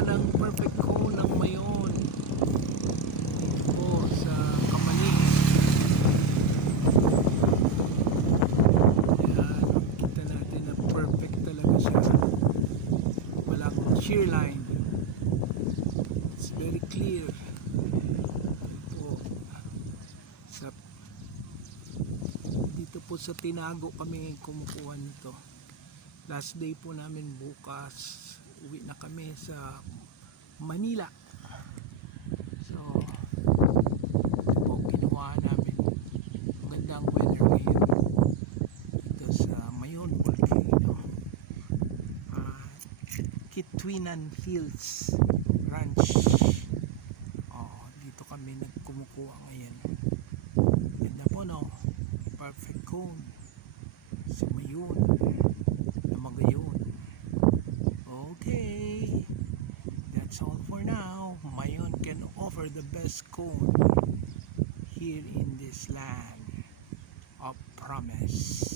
ng perfect cone ng mayon. Dito po sa Kamalis. Ayan, kita natin na perfect talaga siya. Walang shear line. It's very clear. Po. Sa dito po sa Tinago kami kumukuha nito. Last day po namin bukas. Uwi na kami sa Manila. So, ito po kinuha namin. Magandang weather ngayon. Dito sa Mayon Volcano. Uh, Kitwinan Hills Ranch. Oh, dito kami nagkumukuha ngayon. Ganda po no. Perfect cone. Sa Mayon. For now. Mayon can offer the best cone here in this land of promise.